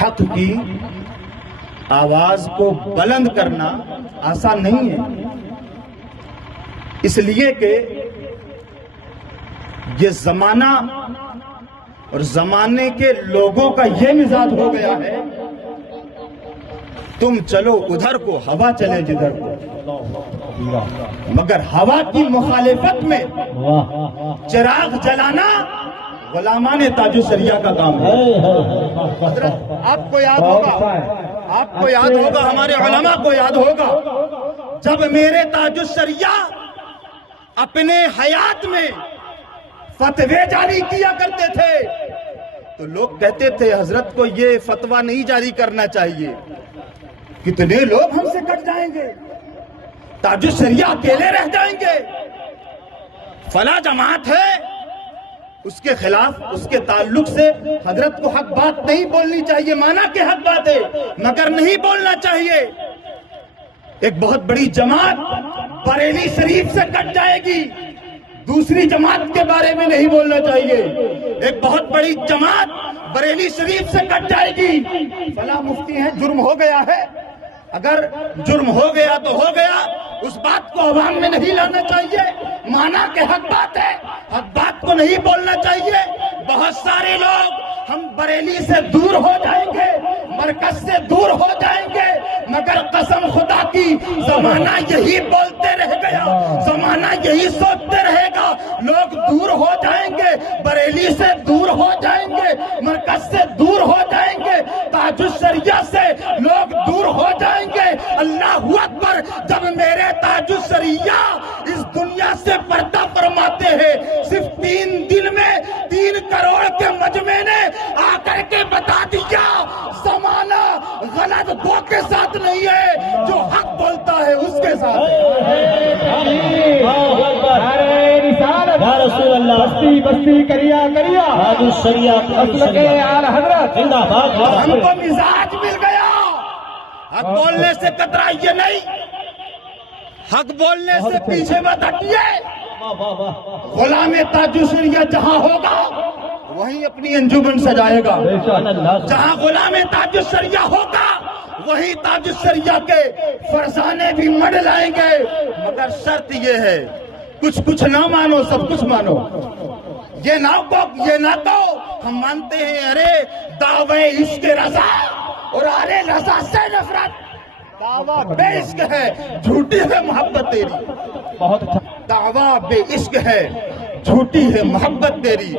حق کی آواز کو بلند کرنا آسان نہیں ہے، اس لیے کہ یہ زمانہ اور زمانے کے لوگوں کا یہ مزاج ہو گیا ہے، تم چلو ادھر کو، ہوا چلے جدھر کو، مگر ہوا کی مخالفت میں چراغ جلانا غلامان تاج الشریعہ کا کام ہے۔ حضرت آپ کو یاد ہوگا، ہمارے علماء کو یاد ہوگا، جب میرے تاج الشریعہ اپنے حیات میں فتوے جاری کیا کرتے تھے تو لوگ کہتے تھے حضرت کو یہ فتویٰ نہیں جاری کرنا چاہیے، کتنے لوگ ہم سے کٹ جائیں گے، تاج الشریعہ اکیلے رہ جائیں گے، فلاں جماعت ہے اس کے خلاف، اس کے تعلق سے حضرت کو حق بات نہیں بولنی چاہیے، مانا کہ حق بات ہے مگر نہیں بولنا چاہیے۔ ایک بہت بڑی جماعت بریلی شریف سے کٹ جائے گی، دوسری جماعت کے بارے میں نہیں بولنا چاہیے۔ ایک بہت بڑی جماعت بریلی شریف سے کٹ جائے گی، فلاں مفتی ہیں، جرم ہو گیا ہے، اگر جرم ہو گیا تو ہو گیا، اس بات کو عوام میں نہیں لانا چاہیے، مانا کہ حق بات ہے، حق بات کو نہیں بولنا چاہیے۔ بہت سارے لوگ ہم بریلی سے دور ہو جائیں گے، مرکز سے دور ہو جائیں گے، مگر قسم خدا کی زمانہ یہی بولتے رہ گیا، زمانہ یہی سوچتے رہے گا، لوگ دور ہو جائیں گے، بریلی سے دور ہو جائیں گے، مرکز سے دور ہو جائیں گے، تاج الشریعہ سے لوگ دور ہو جائیں گے۔ اللہ اکبر! جب میرے تاج الشریعہ اس دنیا سے پردہ فرماتے ہیں، صرف 3 دن میں 3 کروڑ کے مجمع نے آ کر کے بتا دیا زمانہ غلط دو کے ساتھ نہیں ہے، جو حق بولتا ہے اس کے ساتھ بستی کریا تاج الشریعہ حضرت ہم کو مزاج مل گیا، حق بولنے سے کترائیے نہیں، حق بولنے سے پیچھے مت ہٹیے۔ غلام تاج الشریعہ جہاں ہوگا وہیں اپنی انجمن سجائے گا، جہاں غلام تاج الشریعہ ہوگا وہیں تاج الشریعہ کے فرزانے بھی مڈ لائیں گے، مگر شرط یہ ہے کچھ نہ مانو، سب کچھ مانو، یہ نہ کہو ہم مانتے ہیں ارے دعوے عشق رضا اور ارے رضا سے نفرت، دعویٰ بے عشق ہے، جھوٹی ہے محبت تیری، بہت اچھا دعویٰ بے عشق ہے، جھوٹی ہے محبت تیری،